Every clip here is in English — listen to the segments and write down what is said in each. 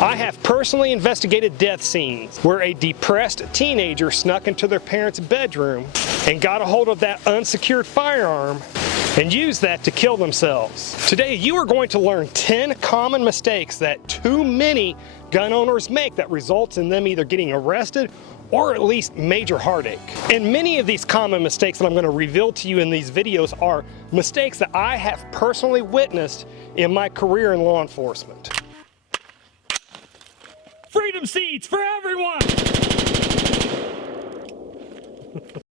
I have personally investigated death scenes where a depressed teenager snuck into their parents' bedroom and got a hold of that unsecured firearm and used that to kill themselves. Today you are going to learn 10 common mistakes that too many gun owners make that results in them either getting arrested or at least major heartache. And many of these common mistakes that I'm going to reveal to you in these videos are mistakes that I have personally witnessed in my career in law enforcement. Freedom seats for everyone!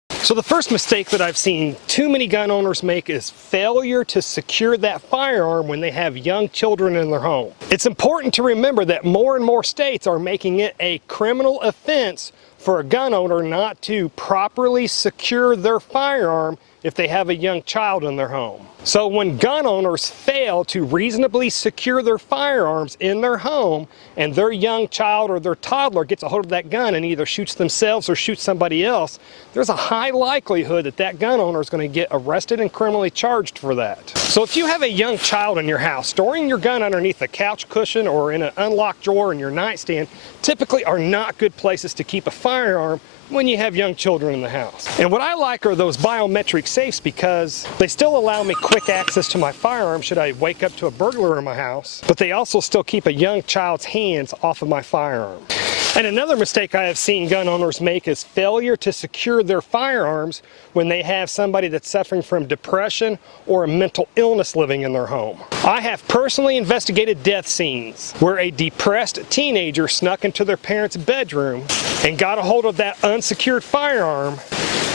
So the first mistake that I've seen too many gun owners make is failure to secure that firearm when they have young children in their home. It's important to remember that more and more states are making it a criminal offense for a gun owner not to properly secure their firearm if they have a young child in their home. So when gun owners fail to reasonably secure their firearms in their home and their young child or their toddler gets a hold of that gun and either shoots themselves or shoots somebody else, there's a high likelihood that that gun owner is going to get arrested and criminally charged for that. So if you have a young child in your house, storing your gun underneath a couch cushion or in an unlocked drawer in your nightstand typically are not good places to keep a firearm when you have young children in the house. And what I like are those biometric safes because they still allow me quick access to my firearm should I wake up to a burglar in my house, but they also still keep a young child's hands off of my firearm. And another mistake I have seen gun owners make is failure to secure their firearms when they have somebody that's suffering from depression or a mental illness living in their home. I have personally investigated death scenes where a depressed teenager snuck into their parents' bedroom and got a hold of that unsecured firearm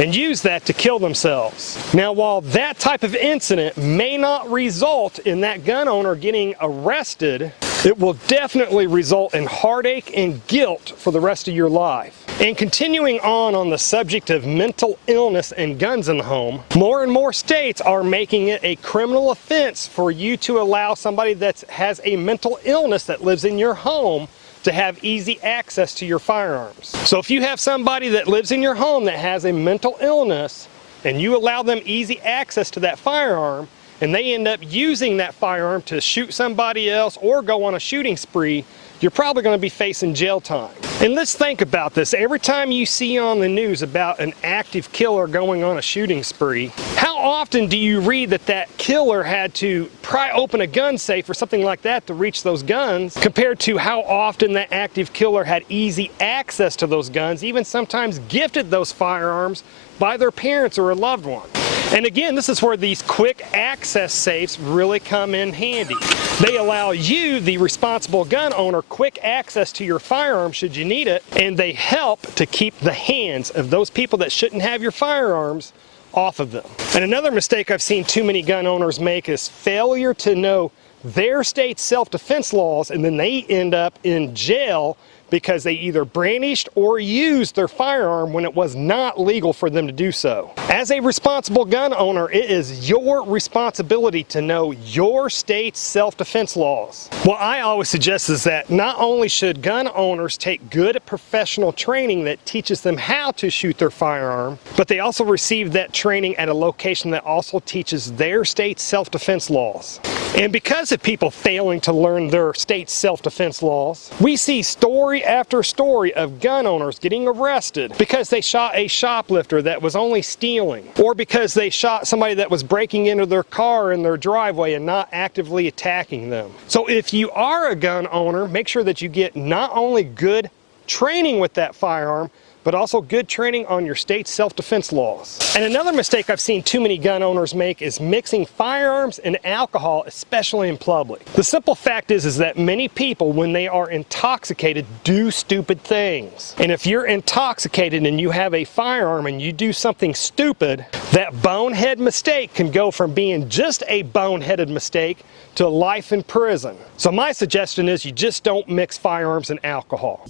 and used that to kill themselves. Now, while that type of incident may not result in that gun owner getting arrested, it will definitely result in heartache and guilt for the rest of your life. And continuing on the subject of mental illness and guns in the home, more and more states are making it a criminal offense for you to allow somebody that has a mental illness that lives in your home to have easy access to your firearms. So if you have somebody that lives in your home that has a mental illness and you allow them easy access to that firearm and they end up using that firearm to shoot somebody else or go on a shooting spree, you're probably going to be facing jail time. And let's think about this. Every time you see on the news about an active killer going on a shooting spree, how often do you read that that killer had to pry open a gun safe or something like that to reach those guns, compared to how often that active killer had easy access to those guns, even sometimes gifted those firearms by their parents or a loved one? And again, this is where these quick access safes really come in handy. They allow you, the responsible gun owner, quick access to your firearm should you need it, and they help to keep the hands of those people that shouldn't have your firearms off of them. And another mistake I've seen too many gun owners make is failure to know their state's self-defense laws, and then they end up in jail because they either brandished or used their firearm when it was not legal for them to do so. As a responsible gun owner, it is your responsibility to know your state's self-defense laws. What I always suggest is that not only should gun owners take good professional training that teaches them how to shoot their firearm, but they also receive that training at a location that also teaches their state's self-defense laws. And because of people failing to learn their state's self-defense laws, we see story after story of gun owners getting arrested because they shot a shoplifter that was only stealing, or because they shot somebody that was breaking into their car in their driveway and not actively attacking them. So if you are a gun owner, make sure that you get not only good training with that firearm, but also good training on your state's self-defense laws. And another mistake I've seen too many gun owners make is mixing firearms and alcohol, especially in public. The simple fact is that many people, when they are intoxicated, do stupid things. And if you're intoxicated and you have a firearm and you do something stupid, that bonehead mistake can go from being just a boneheaded mistake to life in prison. So my suggestion is you just don't mix firearms and alcohol.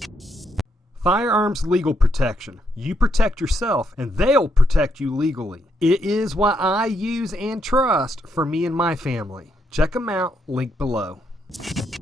Firearms legal protection. You protect yourself and they'll protect you legally. It is what I use and trust for me and my family. Check them out, link below.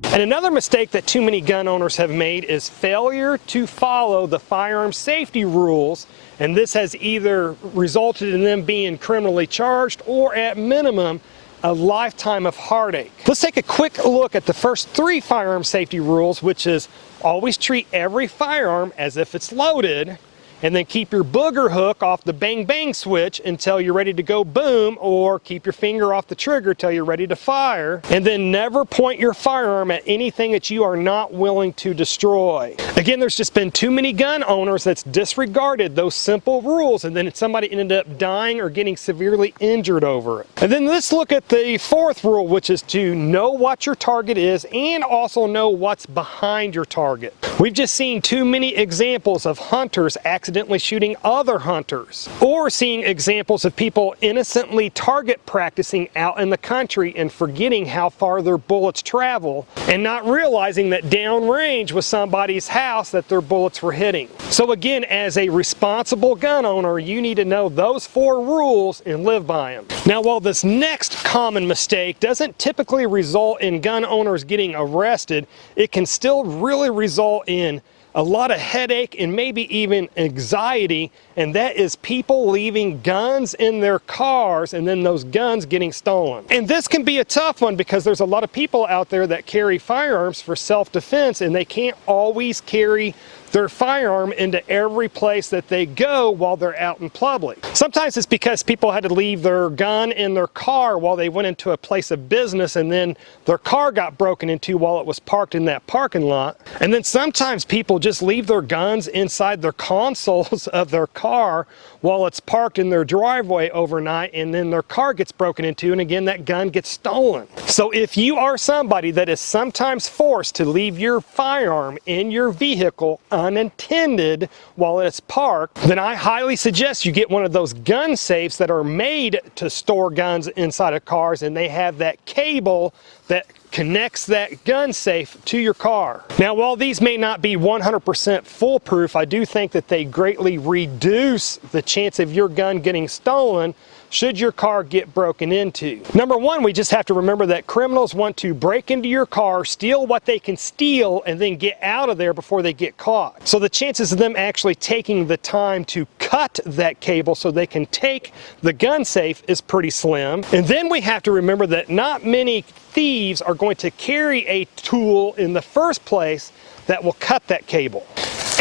And another mistake that too many gun owners have made is failure to follow the firearm safety rules, and this has either resulted in them being criminally charged or at minimum a lifetime of heartache. Let's take a quick look at the first 3 firearm safety rules, which is always treat every firearm as if it's loaded, and then keep your booger hook off the bang bang switch until you're ready to go boom, or keep your finger off the trigger until you're ready to fire, and then never point your firearm at anything that you are not willing to destroy. Again, there's just been too many gun owners that's disregarded those simple rules, and then somebody ended up dying or getting severely injured over it. And then let's look at the 4th rule, which is to know what your target is and also know what's behind your target. We've just seen too many examples of hunters accidentally shooting other hunters, or seeing examples of people innocently target practicing out in the country and forgetting how far their bullets travel and not realizing that downrange was somebody's house that their bullets were hitting. So again, as a responsible gun owner, you need to know those 4 rules and live by them. Now, while this next common mistake doesn't typically result in gun owners getting arrested, it can still really result in a lot of headache and maybe even anxiety, and that is people leaving guns in their cars and then those guns getting stolen. And this can be a tough one because there's a lot of people out there that carry firearms for self-defense, and they can't always carry their firearm into every place that they go while they're out in public. Sometimes it's because people had to leave their gun in their car while they went into a place of business, and then their car got broken into while it was parked in that parking lot. And then sometimes people just leave their guns inside their consoles of their car while it's parked in their driveway overnight, and then their car gets broken into, and again, that gun gets stolen. So if you are somebody that is sometimes forced to leave your firearm in your vehicle unintended while it's parked, then I highly suggest you get one of those gun safes that are made to store guns inside of cars, and they have that cable that connects that gun safe to your car. Now, while these may not be 100% foolproof, I do think that they greatly reduce the chance of your gun getting stolen should your car get broken into. Number one, we just have to remember that criminals want to break into your car, steal what they can steal, and then get out of there before they get caught. So the chances of them actually taking the time to cut that cable so they can take the gun safe is pretty slim. And then we have to remember that not many thieves are going to carry a tool in the first place that will cut that cable.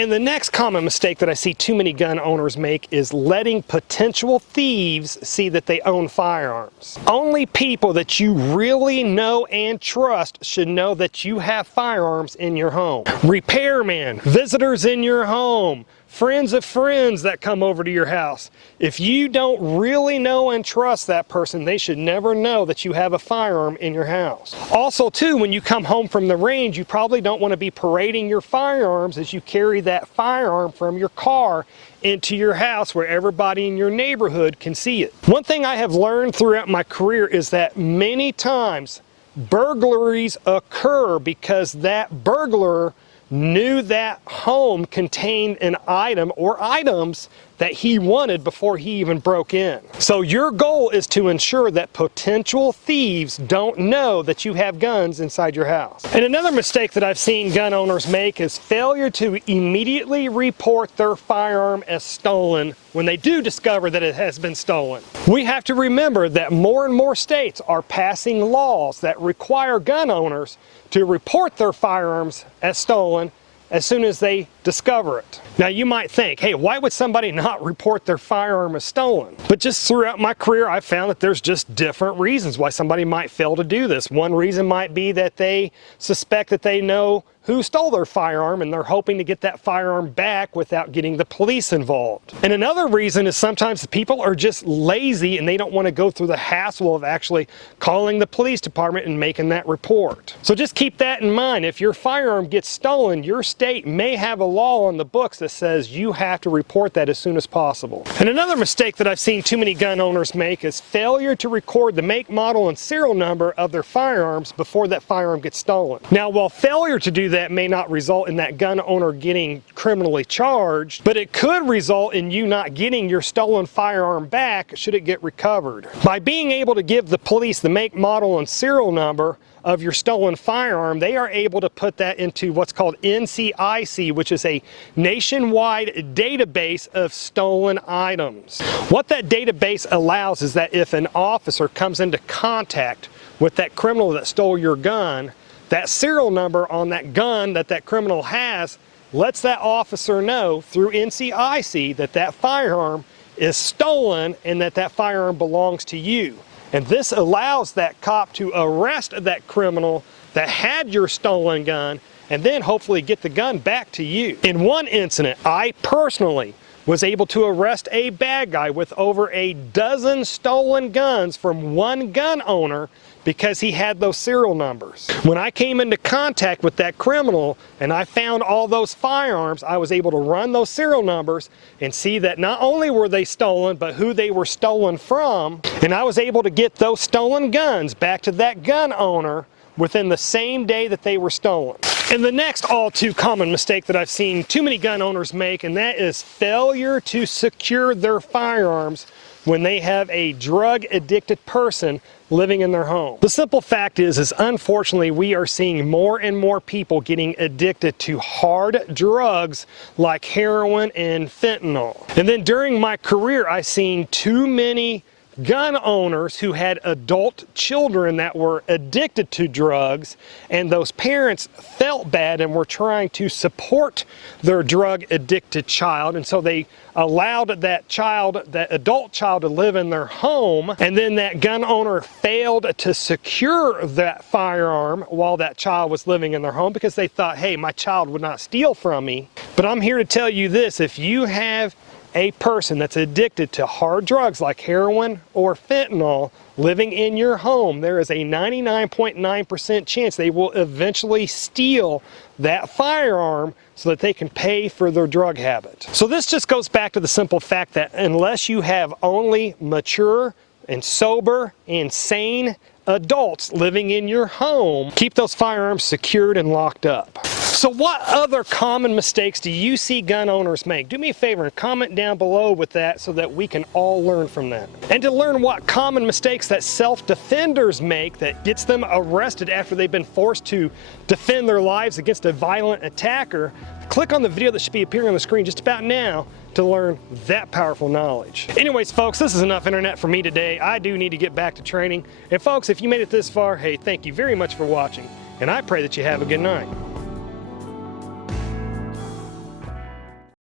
And the next common mistake that I see too many gun owners make is letting potential thieves see that they own firearms. Only people that you really know and trust should know that you have firearms in your home. Repairman, visitors in your home, friends of friends that come over to your house. If you don't really know and trust that person, they should never know that you have a firearm in your house. Also too, when you come home from the range, you probably don't want to be parading your firearms as you carry that firearm from your car into your house where everybody in your neighborhood can see it. One thing I have learned throughout my career is that many times burglaries occur because that burglar knew that home contained an item or items that he wanted before he even broke in. So your goal is to ensure that potential thieves don't know that you have guns inside your house. And another mistake that I've seen gun owners make is failure to immediately report their firearm as stolen when they do discover that it has been stolen. We have to remember that more and more states are passing laws that require gun owners to report their firearms as stolen as soon as they discover it. Now you might think, hey, why would somebody not report their firearm as stolen? But just throughout my career, I've found that there's just different reasons why somebody might fail to do this. One reason might be that they suspect that they know who stole their firearm and they're hoping to get that firearm back without getting the police involved. And another reason is sometimes people are just lazy and they don't want to go through the hassle of actually calling the police department and making that report. So just keep that in mind. If your firearm gets stolen, your state may have a law on the books that says you have to report that as soon as possible. And another mistake that I've seen too many gun owners make is failure to record the make, model, and serial number of their firearms before that firearm gets stolen. Now, while failure to do that may not result in that gun owner getting criminally charged, but it could result in you not getting your stolen firearm back should it get recovered. By being able to give the police the make, model, and serial number of your stolen firearm, they are able to put that into what's called NCIC, which is a nationwide database of stolen items. What that database allows is that if an officer comes into contact with that criminal that stole your gun, that serial number on that gun that that criminal has lets that officer know through NCIC that that firearm is stolen and that that firearm belongs to you. And this allows that cop to arrest that criminal that had your stolen gun and then hopefully get the gun back to you. In one incident, I personally was able to arrest a bad guy with over a dozen stolen guns from one gun owner because he had those serial numbers. When I came into contact with that criminal and I found all those firearms, I was able to run those serial numbers and see that not only were they stolen, but who they were stolen from, and I was able to get those stolen guns back to that gun owner within the same day that they were stolen. And the next all too common mistake that I've seen too many gun owners make, and that is failure to secure their firearms when they have a drug addicted person living in their home. The simple fact is unfortunately we are seeing more and more people getting addicted to hard drugs like heroin and fentanyl. And then during my career, I've seen too many gun owners who had adult children that were addicted to drugs, and those parents felt bad and were trying to support their drug addicted child, and so they allowed that adult child to live in their home, and then that gun owner failed to secure that firearm while that child was living in their home because they thought, hey, my child would not steal from me. But I'm here to tell you this: if you have a person that's addicted to hard drugs like heroin or fentanyl living in your home, there is a 99.9% chance they will eventually steal that firearm so that they can pay for their drug habit. So this just goes back to the simple fact that unless you have only mature and sober and sane adults living in your home, keep those firearms secured and locked up. So what other common mistakes do you see gun owners make? Do me a favor and comment down below with that so that we can all learn from that. And to learn what common mistakes that self-defenders make that gets them arrested after they've been forced to defend their lives against a violent attacker, click on the video that should be appearing on the screen just about now to learn that powerful knowledge. Anyways, folks, this is enough internet for me today. I do need to get back to training. And folks, if you made it this far, hey, thank you very much for watching, and I pray that you have a good night.